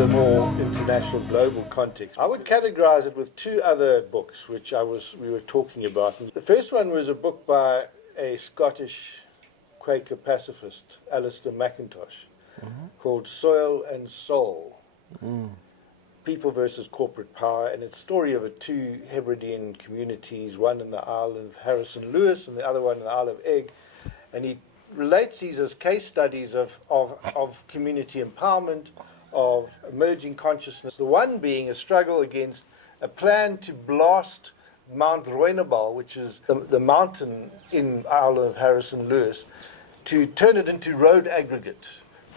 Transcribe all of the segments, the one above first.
the more international global context. I would categorize it with two other books which we were talking about. The first one was a book by a Scottish Quaker pacifist, Alastair McIntosh, called Soil and Soul, People versus Corporate Power, and it's a story of two Hebridean communities, one in the Isle of Harrison Lewis and the other one in the Isle of Egg, and he relates these as case studies of community empowerment, of emerging consciousness, the one being a struggle against a plan to blast Mount Rooinerbal, which is the mountain in Isle of Harrison Lewis, to turn it into road aggregate,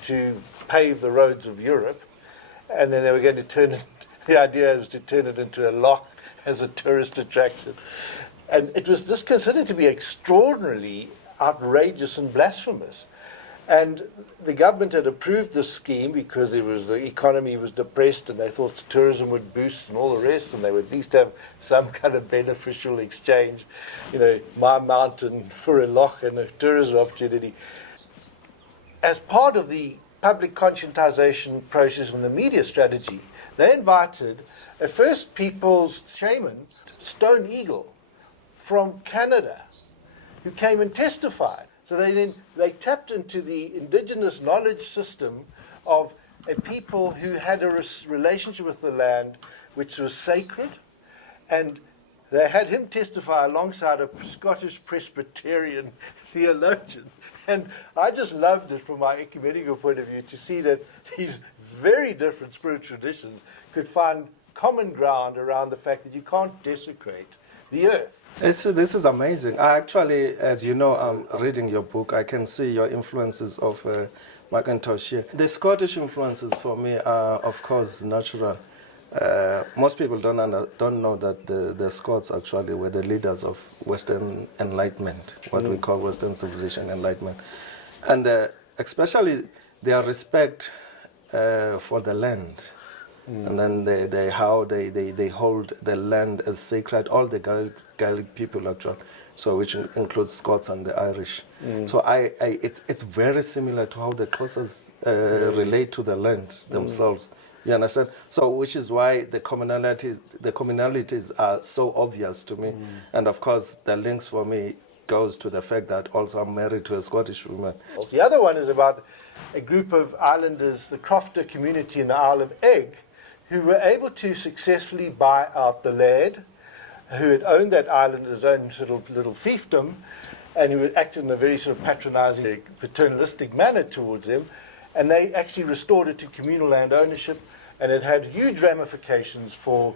to pave the roads of Europe. And then they were going to turn it, the idea was to turn it into a loch as a tourist attraction. And it was just considered to be extraordinarily outrageous and blasphemous. And the government had approved this scheme because the economy was depressed and they thought tourism would boost and all the rest, and they would at least have some kind of beneficial exchange, my mountain for a loch and a tourism opportunity. As part of the public conscientization process and the media strategy, they invited a First Peoples shaman, Stone Eagle, from Canada, who came and testified. So they tapped into the indigenous knowledge system of a people who had a relationship with the land which was sacred, and they had him testify alongside a Scottish Presbyterian theologian. And I just loved it from my ecumenical point of view to see that these very different spiritual traditions could find common ground around the fact that you can't desecrate the earth. This is amazing. I actually, as you know, I'm reading your book. I can see your influences of McIntosh here. The Scottish influences for me are, of course, natural. Most people don't know that the Scots actually were the leaders of Western Enlightenment, what we call Western civilization enlightenment. And especially their respect for the land. And then how they hold the land as sacred, all the Gaelic people actually, so which includes Scots and the Irish. So it's very similar to how the Xhosas relate to the land themselves. You understand? So which is why the commonalities are so obvious to me. And of course the links for me goes to the fact that also I'm married to a Scottish woman. The other one is about a group of islanders, the Crofter community in the Isle of Egg, who were able to successfully buy out the laird, who had owned that island as his own sort of little fiefdom, and who had acted in a very sort of patronizing, paternalistic manner towards them, and they actually restored it to communal land ownership, and it had huge ramifications for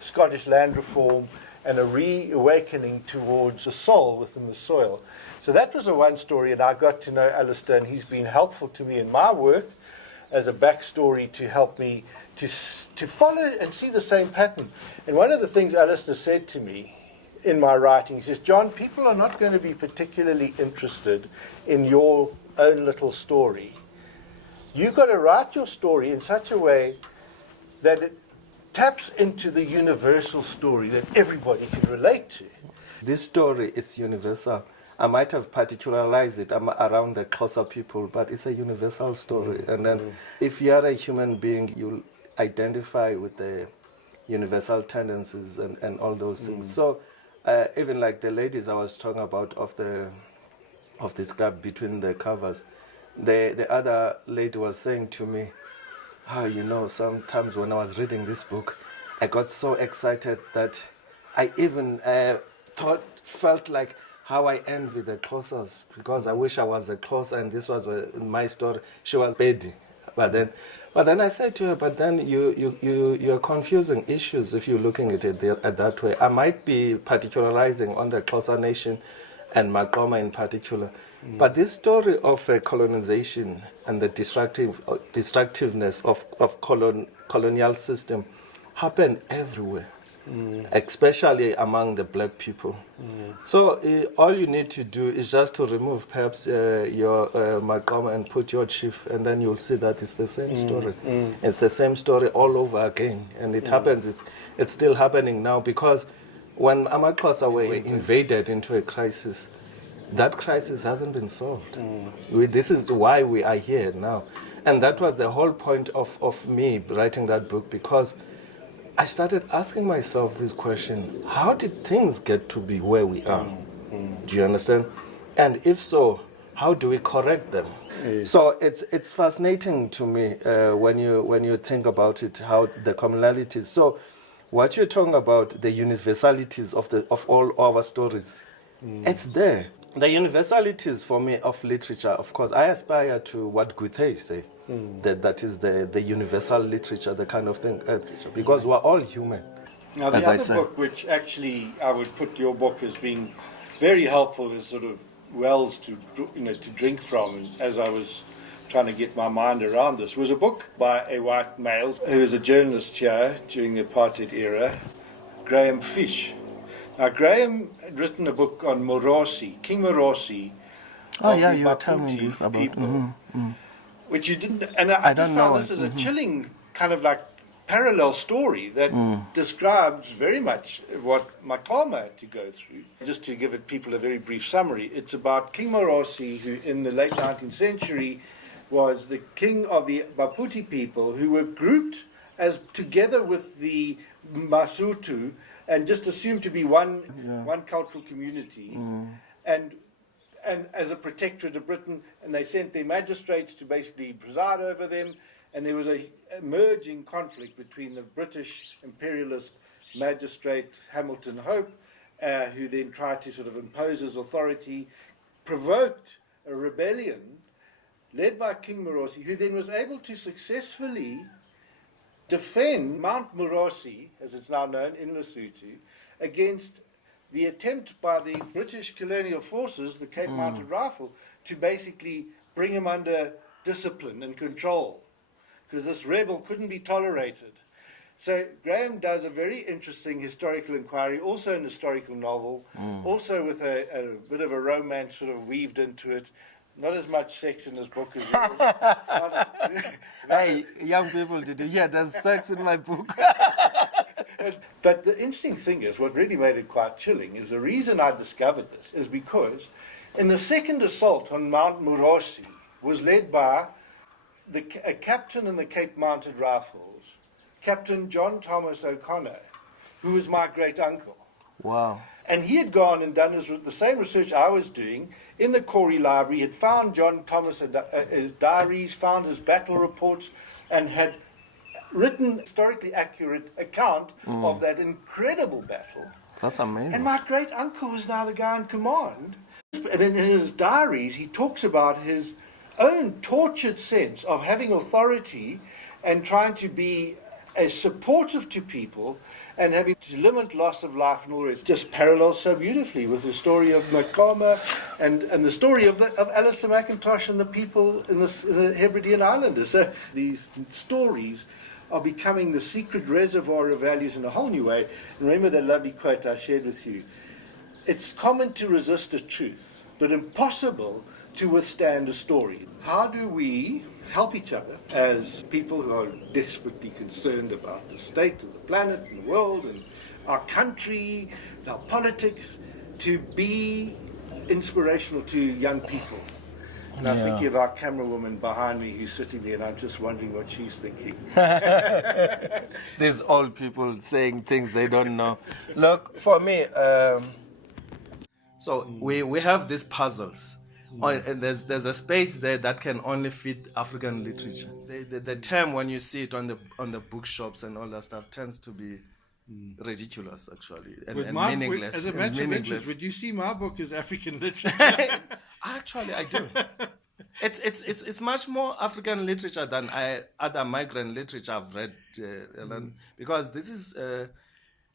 Scottish land reform and a reawakening towards the soul within the soil. So that was one story, and I got to know Alastair, and he's been helpful to me in my work as a backstory to help me to follow and see the same pattern. And one of the things Alastair said to me in my writing, he says, John, people are not going to be particularly interested in your own little story. You've got to write your story in such a way that it taps into the universal story that everybody can relate to. This story is universal. I might have particularized it around the Xhosa people, but it's a universal story. And then if you are a human being, you'll identify with the universal tendencies and all those things. So even like the ladies I was talking about of this gap between the covers, the other lady was saying to me, sometimes when I was reading this book, I got so excited that I even felt like how I envy the Xhosas, because I wish I was a Xhosa and this was my story. She was Betty. But then I said to her, but then you're confusing issues if you're looking at it that way. I might be particularizing on the Xhosa nation and Maqoma in particular. But this story of colonization and the destructiveness of colonial system happened everywhere. Especially among the black people. So all you need to do is just to remove perhaps your Maqoma and put your chief, and then you'll see that it's the same story. It's the same story all over again, and it happens. It's still happening now, because when Amaxhosa were invaded into a crisis, that crisis hasn't been solved. This is why we are here now. And that was the whole point of me writing that book, because I started asking myself this question: how did things get to be where we are? Do you understand? And if so, how do we correct them? Yes. So it's fascinating to me when you think about it, how the commonalities. So what you're talking about, the universalities of all our stories, it's there. The universalities for me of literature, of course, I aspire to what Goethe say. That is the universal literature, the kind of thing, because we're all human. Now, the as I other said. book, which actually I would put your book as being very helpful, is sort of wells to drink from. And as I was trying to get my mind around this, was a book by a white male who was a journalist here during the apartheid era, Graham Fish. Now, Graham had written a book on Moorosi, King Moorosi. Oh of yeah, the you were telling me Maputi this about. people, which you didn't. And I just don't found know this it. as a chilling kind of like parallel story that describes very much what Makama had to go through. Just to give it people a very brief summary, it's about King Moorosi, who in the late 19th century was the king of the Maputi people, who were grouped as together with the Masutu and just assumed to be one cultural community, and as a protectorate of Britain, and they sent their magistrates to basically preside over them. And there was a emerging conflict between the British imperialist magistrate Hamilton Hope, who then tried to sort of impose his authority, provoked a rebellion led by King Moorosi, who then was able to successfully defend Mount Moorosi, as it's now known, in Lesotho, against the attempt by the British colonial forces, the Cape Mounted Rifle, to basically bring him under discipline and control, because this rebel couldn't be tolerated. So Graham does a very interesting historical inquiry, also an historical novel, also with a bit of a romance sort of weaved into it. Not as much sex in this book as yours. Hey, young people, did you hear? There's sex in my book. But the interesting thing is, what really made it quite chilling is the reason I discovered this is because in the second assault on Mount Moorosi was led by a captain in the Cape Mounted Rifles, Captain John Thomas O'Connor, who was my great uncle. Wow. And he had gone and done the same research I was doing in the Corey Library, had found John Thomas' his diaries, found his battle reports, and had written historically accurate account of that incredible battle. That's amazing. And my great uncle was now the guy in command. And in his diaries, he talks about his own tortured sense of having authority and trying to be as supportive to people and having to limit loss of life and all the rest. Just parallels so beautifully with the story of Makama and the story of Alastair McIntosh and the people in the Hebridean Islanders. So these stories are becoming the secret reservoir of values in a whole new way. And remember that lovely quote I shared with you. It's common to resist a truth, but impossible to withstand a story. How do we help each other as people who are desperately concerned about the state of the planet and the world and our country, our politics, to be inspirational to young people? And I'm thinking of our camera woman behind me who's sitting there, and I'm just wondering what she's thinking. There's old people saying things they don't know. Look, for me, so we have these puzzles. And there's a space there that can only fit African literature. The term, when you see it on the bookshops and all that stuff, tends to be ridiculous, actually, and meaningless. As a matter of interest, would you see my book as African literature? Actually, I do. It's much more African literature than other migrant literature I've read, because this is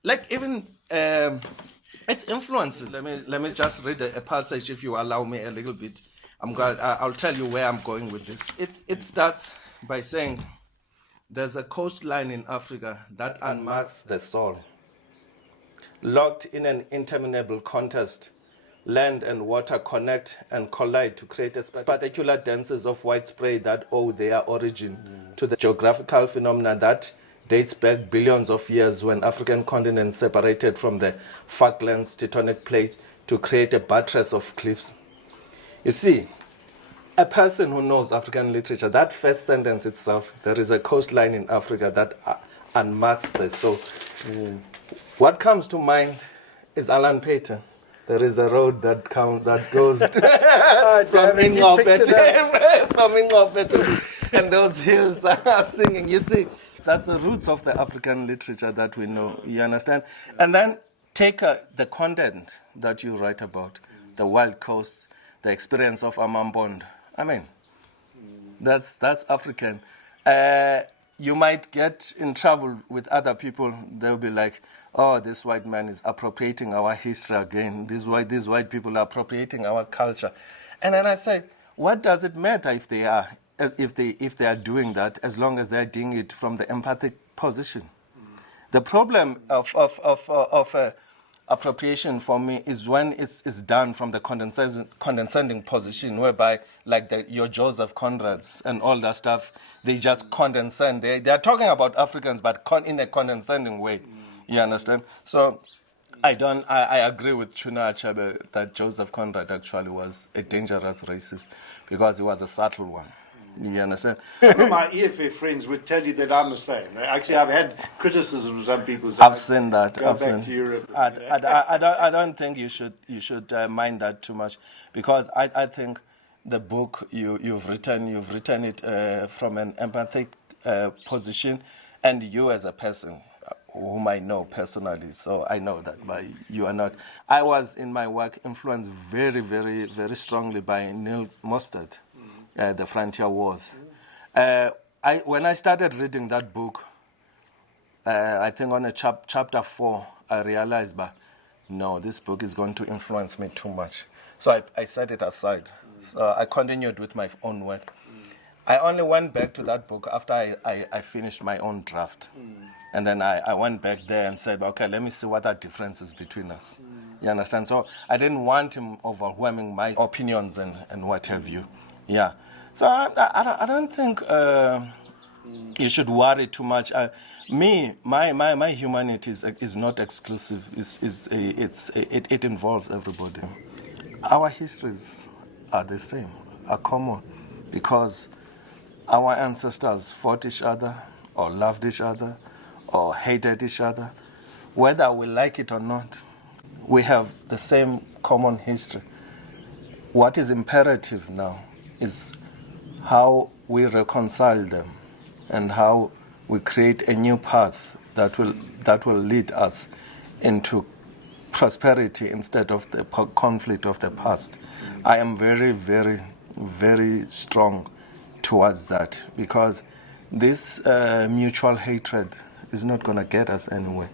like even its influences. Let me just read a passage, if you allow me a little bit. I'll tell you where I'm going with this. It starts by saying, there's a coastline in Africa that unmasks the soul. Locked in an interminable contest, land and water connect and collide to create a particular dances of white spray that owe their origin to the geographical phenomena that dates back billions of years, when African continents separated from the Falklands tectonic plate to create a buttress of cliffs. You see, a person who knows African literature, that first sentence itself, there is a coastline in Africa that unmasks this. So what comes to mind is Alan Paton. There is a road that goes from Ingopet to and those hills are singing. You see, that's the roots of the African literature that we know. You understand? And then take the content that you write about, the wild coast, the experience of Amambond. I mean, that's African. You might get in trouble with other people. They'll be like, "Oh, this white man is appropriating our history again. These white people are appropriating our culture." And then I say, what does it matter if they are doing that, as long as they're doing it from the empathic position? The problem of appropriation for me is when it's done from the condescending position, whereby like your Joseph Conrads and all that stuff, they just condescend. They are talking about Africans, but in a condescending way. You understand? So I agree with Chuna Achebe that Joseph Conrad actually was a dangerous racist because he was a subtle one. You understand? My EFA friends would tell you that I'm the same. Actually, I've had criticism from some people. I've seen that. Go back to Europe. I don't think you should mind that too much, because I think the book you've written it from an empathic position, and you as a person whom I know personally, so I know that, but you are not. I was in my work influenced very, very, very strongly by Neil Mostert, The Frontier Wars. When I started reading that book, I think on chapter 4, I realized, but no, this book is going to influence me too much. So I set it aside. So I continued with my own work. I only went back to that book after I finished my own draft. And then I went back there and said, okay, let me see what the difference is between us. You understand? So I didn't want him overwhelming my opinions and what have you. Yeah. So I don't think you should worry too much. My humanity is not exclusive. It involves everybody. Our histories are the same, are common, because our ancestors fought each other, or loved each other, or hated each other. Whether we like it or not, we have the same common history. What is imperative now is how we reconcile them and how we create a new path that will lead us into prosperity instead of the conflict of the past. I am very, very, very strong towards that, because this mutual hatred is not going to get us anywhere.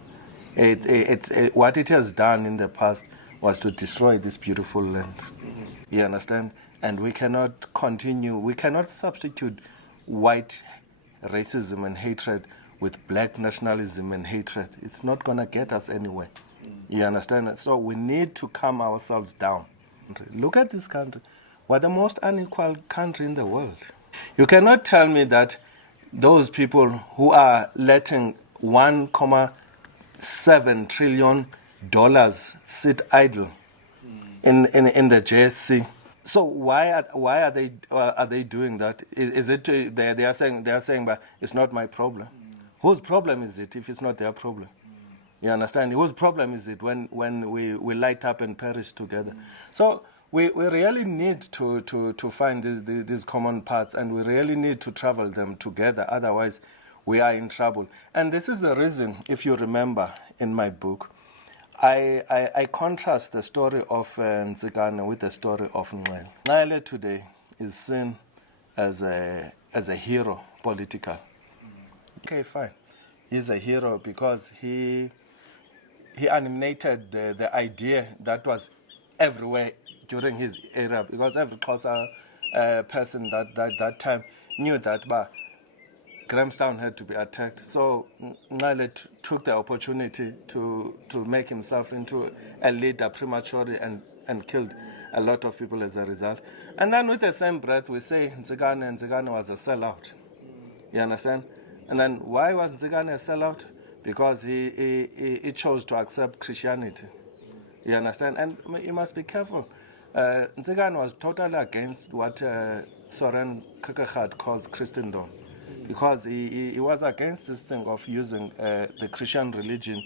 What it has done in the past was to destroy this beautiful land. You understand? And we cannot continue, we cannot substitute white racism and hatred with black nationalism and hatred. It's not going to get us anywhere. You understand? So we need to calm ourselves down. Look at this country. We're the most unequal country in the world. You cannot tell me that those people who are letting $1.7 trillion sit idle in the JSC. So why are they doing that? Is it they are saying, but it's not my problem? Whose problem is it if it's not their problem? You understand? Whose problem is it when we light up and perish together? So we really need to find these common paths, and we really need to travel them together. Otherwise, we are in trouble. And this is the reason, if you remember in my book, I contrast the story of Nzikane with the story of Nxele. Nxele today is seen as a hero, political. Okay, fine. He's a hero because he animated the idea that was everywhere during his era, because every Xhosa person that time knew that Grahamstown had to be attacked. So Nxele took the opportunity to make himself into a leader prematurely and killed a lot of people as a result. And then with the same breath, we say Nzikane was a sellout. You understand? And then why was Nzikane a sellout? Because he chose to accept Christianity. You understand? And you must be careful. Ntsigan was totally against what Soren Kierkegaard calls Christendom, because he was against this thing of using the Christian religion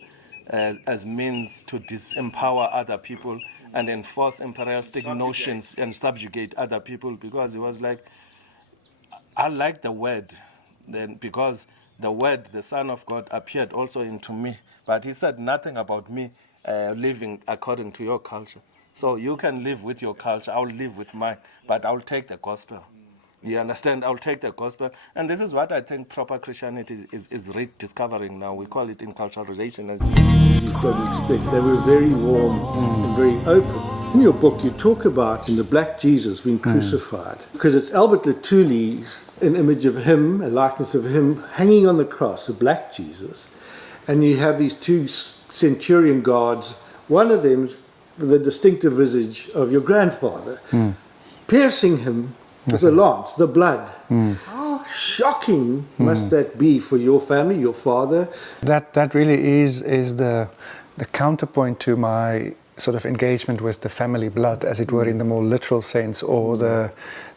as means to disempower other people and enforce imperialistic notions and subjugate other people, because he was like, I like the word, then because the word, the Son of God, appeared also into me, but he said nothing about me living according to your culture. So you can live with your culture, I'll live with mine, but I'll take the gospel. You understand? I'll take the gospel. And this is what I think proper Christianity is rediscovering now. We call it enculturation. You've got to expect they were very warm and very open. In your book, you talk about in the Black Jesus being crucified, because it's Albert Lituli's an image of him, a likeness of him hanging on the cross, the Black Jesus, and you have these two centurion guards, one of them with the distinctive visage of your grandfather, piercing him with a lance, the blood. How shocking must that be for your family, your father? That really is the counterpoint to my sort of engagement with the family blood, as it were, in the more literal sense, or the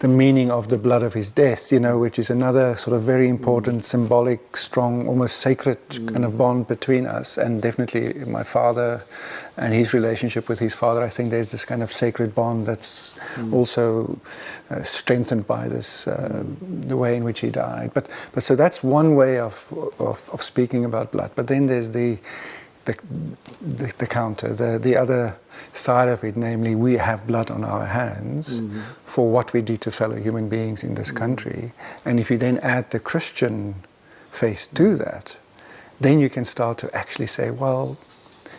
meaning of the blood of his death, you know, which is another sort of very important, symbolic, strong, almost sacred kind of bond between us. And definitely my father and his relationship with his father, I think there's this kind of sacred bond that's also strengthened by this, the way in which he died. But so that's one way of speaking about blood. But then there's the counter, the other side of it, namely we have blood on our hands for what we do to fellow human beings in this country. And if you then add the Christian faith to that, then you can start to actually say, well,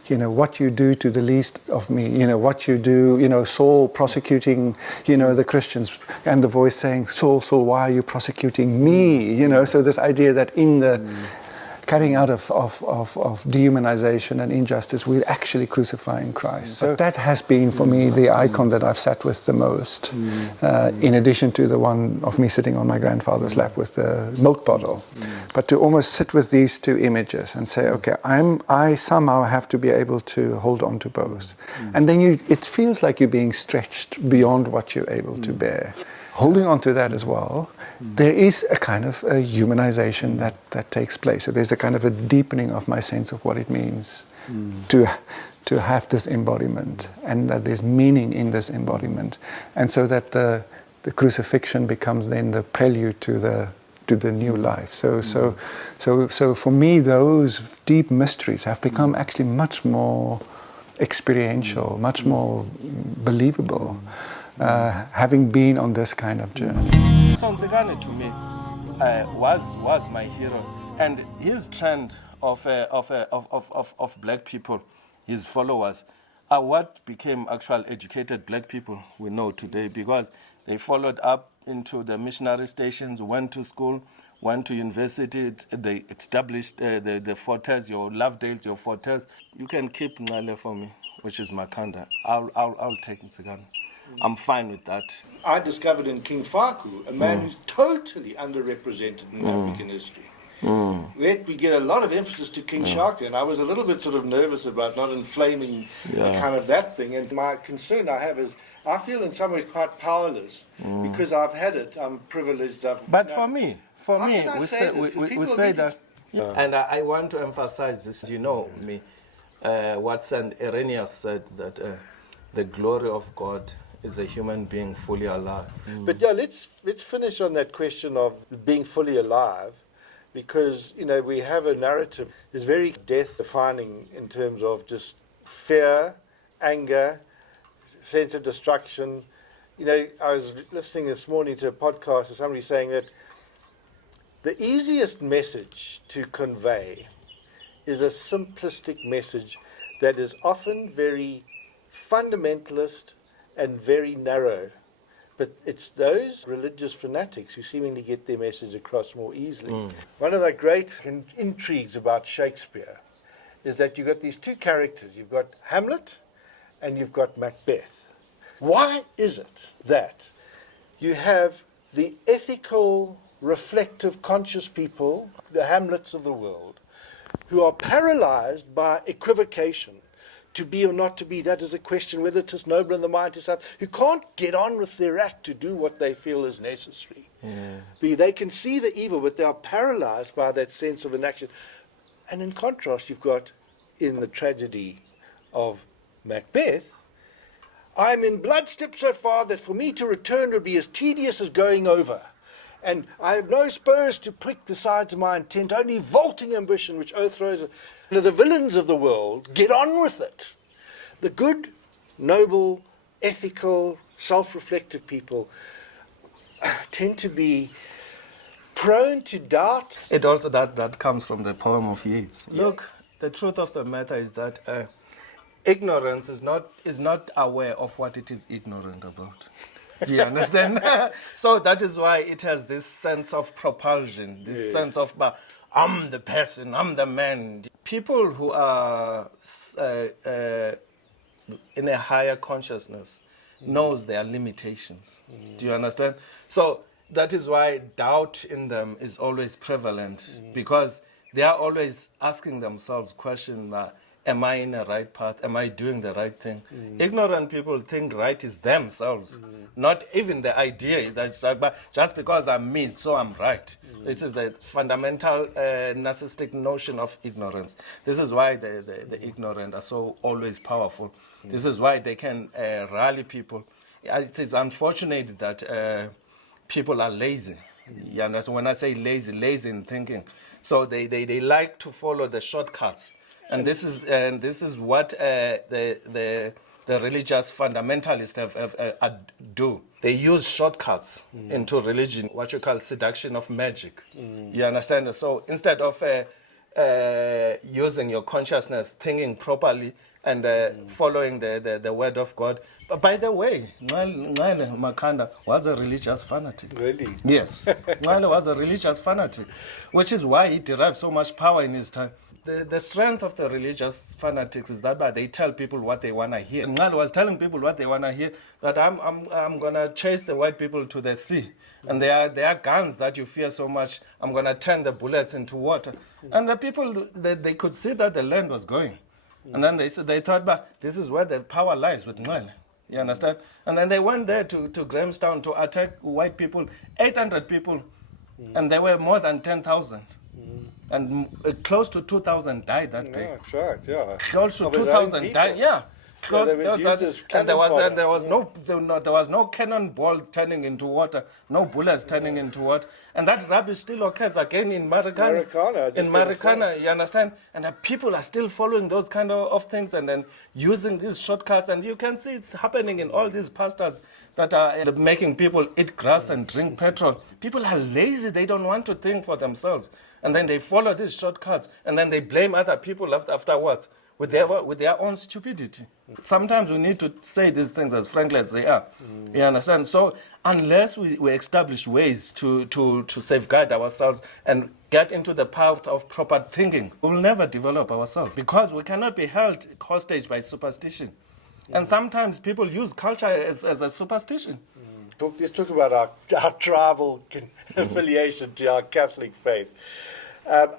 you know, what you do to the least of me, you know, what you do, you know, Saul prosecuting, you know, the Christians, and the voice saying, Saul, Saul, why are you prosecuting me? You know, so this idea that in the cutting out of dehumanization and injustice, we're actually crucifying Christ. So that has been, for me, the icon that I've sat with the most, in addition to the one of me sitting on my grandfather's lap with the milk bottle. But to almost sit with these two images and say, okay, I somehow have to be able to hold on to both. And then it feels like you're being stretched beyond what you're able to bear. Holding on to that as well, there is a kind of a humanization that takes place. So there's a kind of a deepening of my sense of what it means to have this embodiment, and that there's meaning in this embodiment. And so that the crucifixion becomes then the prelude to the new life. So for me, those deep mysteries have become actually much more experiential, much more believable. Having been on this kind of journey. So Ntsegane to me was my hero, and his trend of black people, his followers, are what became actual educated black people we know today, because they followed up into the missionary stations, went to school, went to university, they established the fortes, your Lovedales, your fortes. You can keep Ngale for me, which is Makanda. I'll take Ntsegane. I'm fine with that. I discovered in King Faku a man who's totally underrepresented in African history. Yet we get a lot of emphasis to King Shaka, and I was a little bit sort of nervous about not inflaming kind of that thing. And my concern I have is I feel in some ways quite powerless because I've had it. I'm privileged. But for me, we say that. And I want to emphasize this. You know me, what St. Irenaeus said, that the glory of God is a human being fully alive. But yeah, let's finish on that question of being fully alive, because you know we have a narrative is very death-defining in terms of just fear, anger, sense of destruction. You know, I was listening this morning to a podcast of somebody saying that the easiest message to convey is a simplistic message that is often very fundamentalist and very narrow. But it's those religious fanatics who seemingly get their message across more easily. One of the great intrigues about Shakespeare is that you've got these two characters. You've got Hamlet and you've got Macbeth. Why is it that you have the ethical, reflective, conscious people, the Hamlets of the world, who are paralyzed by equivocation, to be or not to be, that is a question whether it is noble in the mind to self, who can't get on with their act to do what they feel is necessary. They can see the evil, but they are paralyzed by that sense of inaction. And in contrast, you've got in the tragedy of Macbeth, I'm in blood stepped so far that for me to return would be as tedious as going over. And I have no spurs to prick the sides of my intent, only vaulting ambition which overthrows. The villains of the world, get on with it. The good, noble, ethical, self-reflective people tend to be prone to doubt. It also that comes from the poem of Yeats. Yeah. Look, the truth of the matter is that ignorance is not aware of what it is ignorant about. Do you understand? So that is why it has this sense of propulsion, this sense of, I'm the person, I'm the man. People who are in a higher consciousness knows their limitations. Do you understand? So that is why doubt in them is always prevalent, because they are always asking themselves questions that, am I in the right path? Am I doing the right thing? Ignorant people think right is themselves, not even the idea that but just because I'm me, so I'm right. This is the fundamental narcissistic notion of ignorance. This is why the ignorant are so always powerful. This is why they can rally people. It is unfortunate that people are lazy. You understand? When I say lazy in thinking. So they like to follow the shortcuts. And this is what the religious fundamentalists have do. They use shortcuts into religion, what you call seduction of magic. You understand? So instead of using your consciousness, thinking properly, and following the word of God. But by the way, Ngale Makanda was a religious fanatic. Really? Yes. Ngale was a religious fanatic, which is why he derived so much power in his time. The strength of the religious fanatics is that they tell people what they want to hear. Ngale was telling people what they want to hear, that I'm going to chase the white people to the sea. And there are guns that you fear so much, I'm going to turn the bullets into water. And the people, they could see that the land was going. And then they thought, this is where the power lies with Ngale. You understand? And then they went there to Grahamstown to attack white people, 800 people, and there were more than 10,000. And close to 2,000 died that day. Yeah, that's right, yeah. Close to 2,000 died, yeah. And there was no cannonball turning into water, no bullets turning into water. And that rubbish still occurs again in Marikana, you understand? And the people are still following those kind of things and then using these shortcuts. And you can see it's happening in all these pastors that are making people eat grass and drink petrol. People are lazy, they don't want to think for themselves. And then they follow these shortcuts and then they blame other people afterwards with their own stupidity. Sometimes we need to say these things as frankly as they are. You understand? So unless we establish ways to safeguard ourselves and get into the path of proper thinking, we'll never develop ourselves because we cannot be held hostage by superstition. And sometimes people use culture as a superstition. Let's talk about our tribal affiliation to our Catholic faith.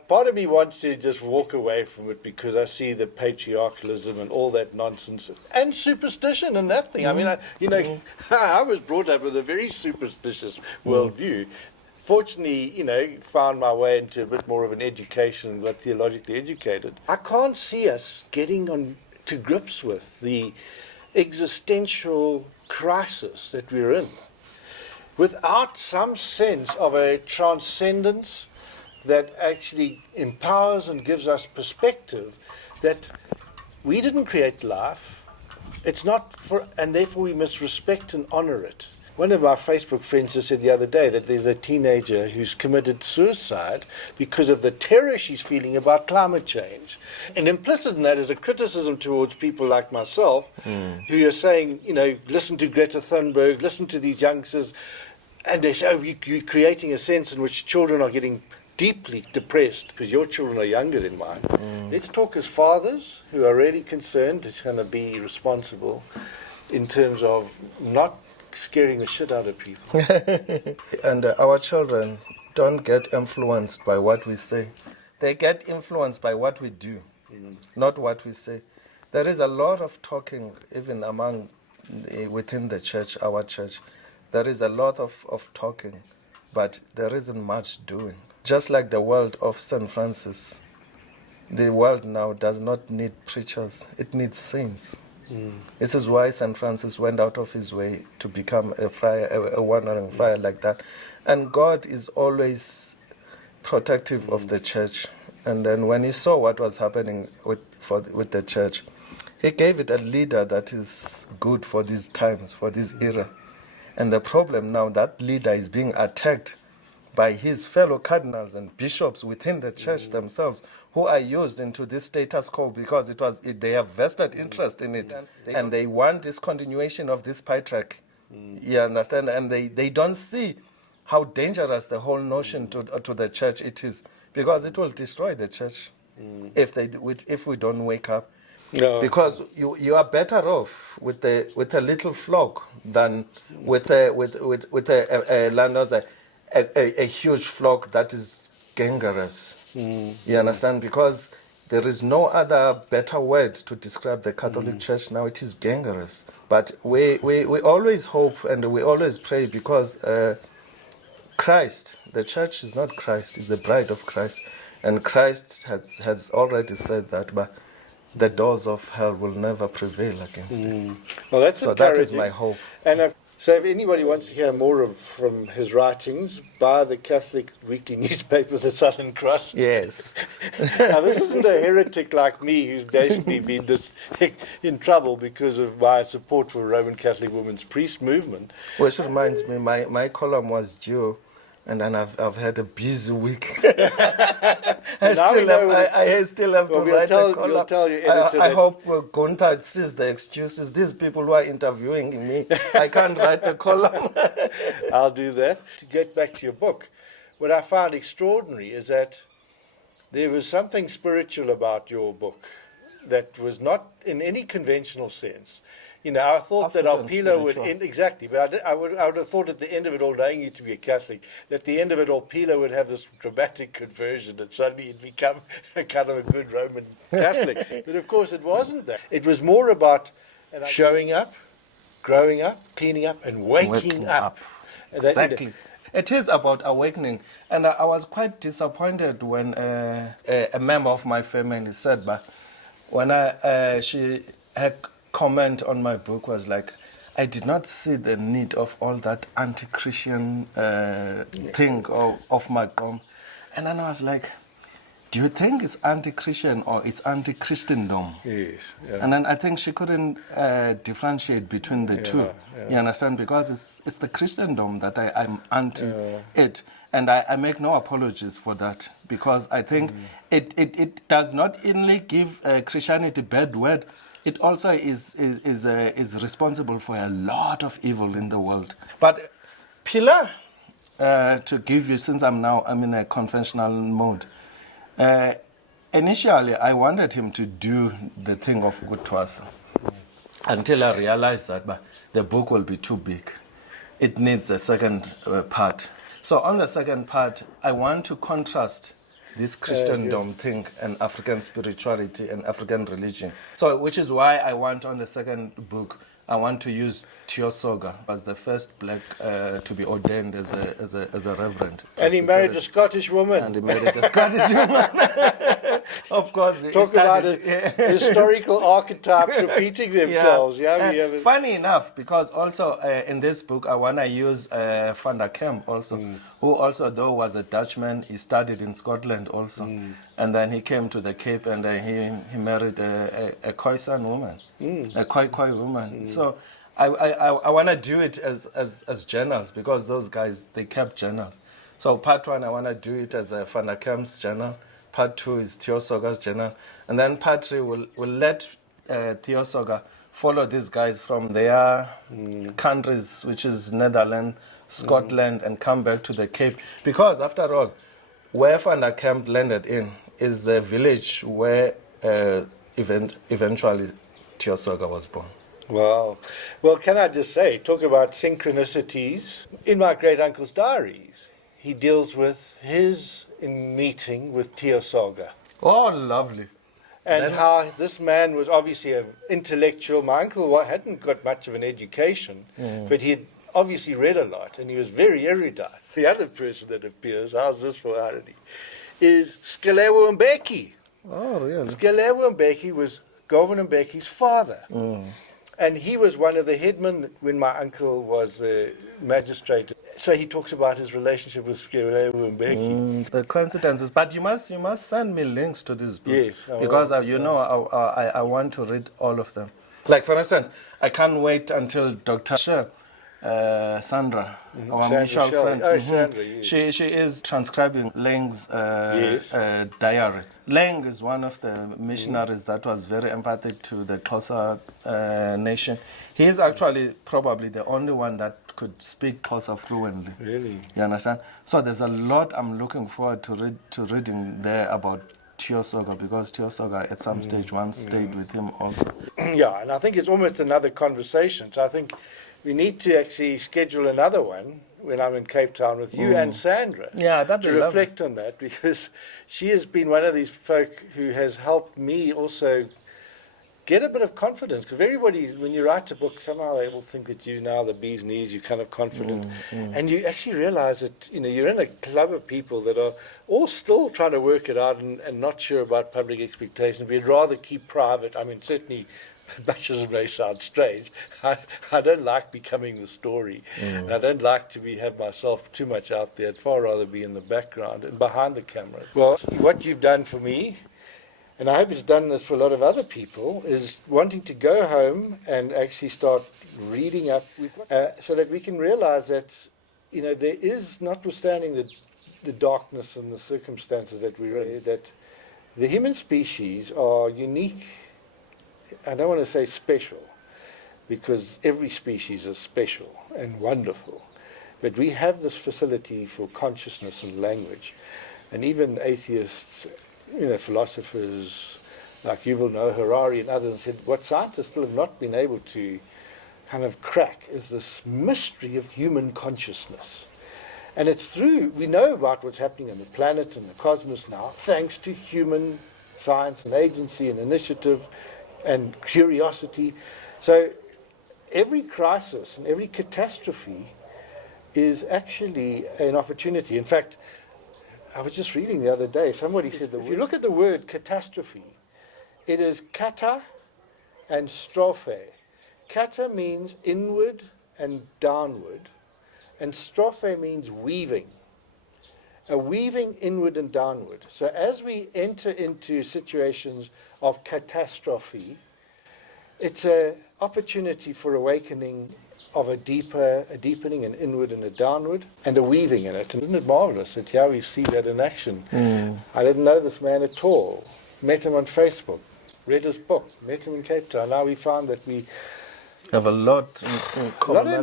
Part of me wants to just walk away from it because I see the patriarchalism and all that nonsense and superstition and that thing. I mean, I was brought up with a very superstitious worldview. Fortunately, found my way into a bit more of an education, got theologically educated. I can't see us getting on to grips with the existential crisis that we're in without some sense of a transcendence that actually empowers and gives us perspective that we didn't create life, it's not and therefore we must respect and honor it. One of my Facebook friends just said the other day that there's a teenager who's committed suicide because of the terror she's feeling about climate change. And implicit in that is a criticism towards people like myself who are saying, listen to Greta Thunberg, listen to these youngsters, and they say, you're creating a sense in which children are getting deeply depressed because your children are younger than mine. Let's talk as fathers who are really concerned, it's going to be responsible in terms of not scaring the shit out of people. And our children don't get influenced by what we say. They get influenced by what we do, not what we say. There is a lot of talking, even within the church, our church. There is a lot of talking, but there isn't much doing. Just like the world of St. Francis, the world now does not need preachers, it needs saints. This is why St. Francis went out of his way to become a friar, a wandering friar like that. And God is always protective of the church. And then when he saw what was happening with the church, he gave it a leader that is good for these times, for this era. And the problem now, that leader is being attacked by his fellow cardinals and bishops within the church themselves, who are used into this status quo because they have vested interest in it, and they want this continuation of this patriarch. You understand? And they don't see how dangerous the whole notion to the church it is, because it will destroy the church if we don't wake up. No. Because you are better off with a little flock than with a huge flock that is gangrenous. You understand? Because there is no other better word to describe the Catholic Church now. It is gangrenous. But we always hope and we always pray, because Christ, the church is not Christ, it's the bride of Christ. And Christ has already said that, but the doors of hell will never prevail against it. Well, that's so encouraging. that is my hope. And so if anybody wants to hear more from his writings, buy the Catholic weekly newspaper, The Southern Cross. Yes. Now, this isn't a heretic like me who's basically been in trouble because of my support for Roman Catholic women's priest movement. Which reminds me, my column was due, and then I've had a busy week. I still have to write a column. You'll tell your editor I hope Gunther sees the excuses. These people who are interviewing me, I can't write the column. I'll do that. To get back to your book, what I found extraordinary is that there was something spiritual about your book that was not in any conventional sense. You know, I thought that Alpila would end, exactly, but I would have thought at the end of it all, knowing you to be a Catholic, that at the end of it all, Alpila would have this dramatic conversion and suddenly he'd become a kind of a good Roman Catholic. But of course it wasn't that. It was more about showing up, growing up, cleaning up, and waking up. Exactly. It is about awakening. And I was quite disappointed when a member of my family said, but when she had comment on my book was like, I did not see the need of all that anti-Christian thing of Maqom. And then I was like, do you think it's anti-Christian or it's anti-Christendom? Yes. Yeah. And then I think she couldn't differentiate between the two. Yeah. You understand? Because it's the Christendom that I'm anti it. And I make no apologies for that, because I think it does not only give Christianity bad word, it also is responsible for a lot of evil in the world. But Pilar, to give you, since I'm in a conventional mode, initially I wanted him to do the thing of Gutwasa, until I realized that the book will be too big. It needs a second part. So on the second part, I want to contrast this Christendom thing and African spirituality and African religion. So, which is why I want on the second book, I want to use Teosoga as the first black to be ordained as a reverend. And he married a Scottish woman. And he married a Scottish woman. Of course. Talk about historical archetypes repeating themselves. Yeah. Funny enough, because also in this book, I want to use Van der Kemp also, who also, though was a Dutchman, he studied in Scotland also. And then he came to the Cape and he married a Khoisan woman, a Khoi woman. So I want to do it as journals, because those guys, they kept journals. So part one, I want to do it as a Van der Kemp's journal. Part two is Teosoga's journal. And then part three will let Teosoga follow these guys from their countries, which is Netherlands, Scotland, and come back to the Cape. Because after all, where Van der Kemp landed in is the village where eventually Teosoga was born. Wow. Well, can I just say, talk about synchronicities. In my great-uncle's diaries, he deals with his meeting with Teosoga. Oh, lovely. And Then- how this man was obviously an intellectual. My uncle hadn't got much of an education, but he had obviously read a lot, and he was very erudite. The other person that appears, how's this for irony, is Skelewu Mbeki. Oh, really? Skelewu Mbeki was Govan Mbeki's father. And he was one of the headmen when my uncle was a magistrate. So he talks about his relationship with Skelewu Mbeki. The coincidences, but you must send me links to these books. Yes, I will. Because I want to read all of them. Like for instance, I can't wait until Dr. Sandra, our Sandra mutual Shell. friend. Oh, Sandra, yes. She is transcribing Leng's diary. Leng is one of the missionaries that was very empathic to the Xhosa nation. He is actually probably the only one that could speak Xhosa fluently. Really? You understand? So there's a lot I'm looking forward to reading there about Tiosoga, because Tiosoga at some stage once stayed with him also. Yeah, and I think it's almost another conversation. So I think we need to actually schedule another one when I'm in Cape Town with you and Sandra. Yeah, that'd to be lovely. reflect on that, because she has been one of these folk who has helped me also get a bit of confidence. Because everybody, when you write a book, somehow they will think that you now the bee's knees, you're kind of confident, and you actually realize that you're in a club of people that are all still trying to work it out and not sure about public expectations. We'd rather keep private. I mean, certainly, much as it may sound strange, I don't like becoming the story. And I don't like to have myself too much out there. I'd far rather be in the background and behind the camera. Well, what you've done for me, and I hope it's done this for a lot of other people, is wanting to go home and actually start reading up so that we can realize that, there is, notwithstanding the darkness and the circumstances that we're in, that the human species are unique. I don't want to say special, because every species is special and wonderful. But we have this facility for consciousness and language. And even atheists, philosophers like Yuval Noah Harari and others said what scientists still have not been able to kind of crack is this mystery of human consciousness. And it's we know about what's happening on the planet and the cosmos now, thanks to human science and agency and initiative and curiosity. So every crisis and every catastrophe is actually an opportunity. In fact, I was just reading the other day, somebody said that if you look at the word catastrophe, it is kata and strophe. Kata means inward and downward, and strophe means weaving. A weaving inward and downward. So as we enter into situations of catastrophe, it's an opportunity for awakening of a deepening, an inward and a downward, and a weaving in it. And isn't it marvelous that here we see that in action? I didn't know this man at all. Met him on Facebook, read his book, met him in Cape Town. Now we found that we have a lot in common. I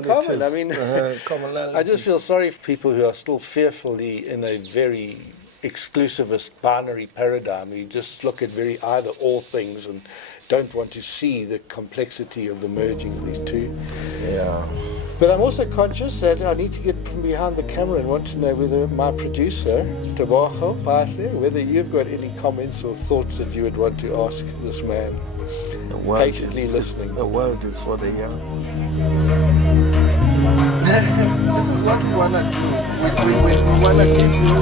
mean, commonalities. I just feel sorry for people who are still fearfully in a very exclusivist binary paradigm. You just look at very either or things and don't want to see the complexity of the merging of these two. Yeah. But I'm also conscious that I need to get from behind the camera and want to know whether my producer, Tabaho Paahle, whether you've got any comments or thoughts that you would want to ask this man. Patiently listening. The world is for the young. This is what we want to do. We want to give you